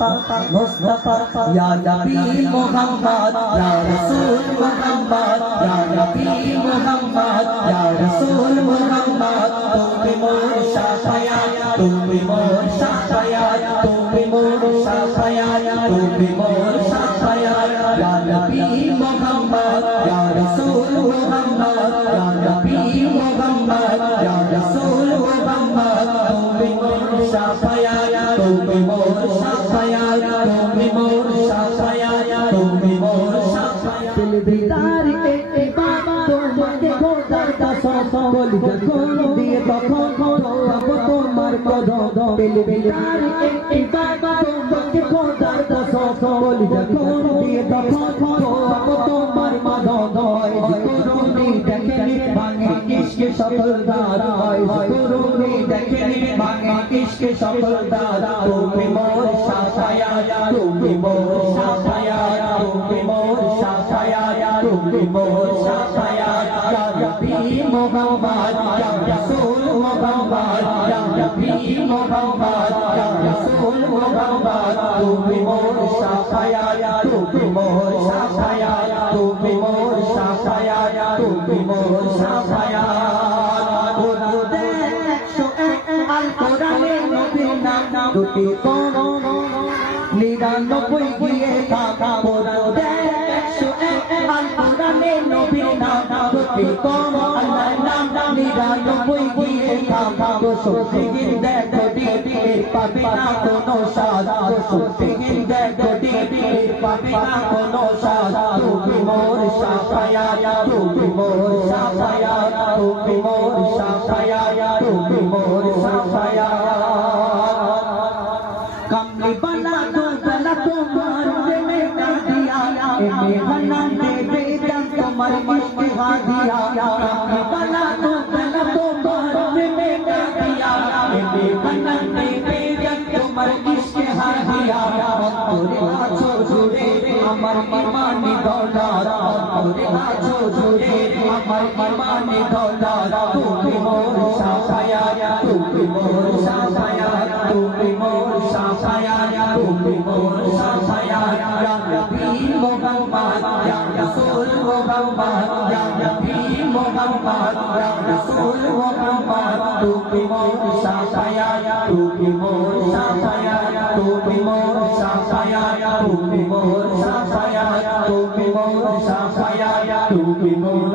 मुस्तफा या नबी मोहम्मद या रसूल मोहम्मद या नबी मोहम्मद या रसूल मोहम्मद তুমি মোর শাফায়াত তুমি মোর শাফায়াত তুমি মোর শাফায়াত তুমি মোর শাফায়াত ইয়া নবী মোহাম্মদ ইয়া রাসূল মোহাম্মদ ইয়া নবী মোহাম্মদ ইয়া রাসূল মোহাম্মদ তুমি মোর শাফায়াত তুমি মোর শাফায়াত তুমি মোর শাফায়াত তুমি মোর শাফায়াত দিল দিদার के बाद তোমাকে খোদা का সকল যখন দিয়ে তখন अब তোমার কদম দিল দিদার के बाद তোমাকে খোদা का সকল যখন দিয়ে তখন अब তোমার মাদয় করুনি দেখেনি ভাঙে ইশকে সকল ধারায় করুনি দেখেনি ভাঙে ইশকে সকল ধারায় তুমি মোর শাফায়াত তুমি মোর শাফায়াত তুমি মোর শাফায়াত তুমি মোর শাফায়াত ইয়া নবী মুহাম্মদ ইয়া রাসূল মুহাম্মদ ইয়া নবী মুহাম্মদ ইয়া রাসূল মুহাম্মদ তুমি মোর শাফায়াত তুমি মোর শাফায়াত তুমি মোর শাফায়াত তুমি মোর শাফায়াত কোরআনে 101 আল কোরআনে নবীর নাম দুটি কোন 99 গিয়ে থাকা কোরআনে 101 আল কোরআনে নবীর নাম দুটি কোন আল্লাহর নাম 99 গিয়ে থাকা সত্যির দেখো দিদির পাবে না কোনো সাজ সত্যির দেখো দিদির পাবে না কোনো সাজ তুমি মোর শাফায়াত তুমি মোর শাফায়াত তুমি মোর শাফায়াত তুমি মোর শাফায়াত कमली बना दो गला तुम्हार में कर दिया एमे बना दे बेदम तुम्हार इश्क हा दिया कमली बना दो गला तुम्हार में कर दिया एमे बना दे बेदम तुम्हार इश्क हा दिया तोरे आँखों जुड़े আমার ইমানি দৌলত তोरे आँखों जुड़े আমার ইমানি দৌলত তুমি মোর শাফায়াত তুমি মোর শাফায়াত তুমি মোর শাফায়াত তুমি মোর শাফায়াত ইয়া নবী মুহাম্মদ ইয়া রাসূল মুহাম্মদ ইয়া নবী মুহাম্মদ ইয়া রাসূল মুহাম্মদ তুমি মোর শাফায়াত তুমি মোর শাফায়াত তুমি মোর শাফায়াত তুমি মোর শাফায়াত তুমি মোর শাফায়াত তুমি মোর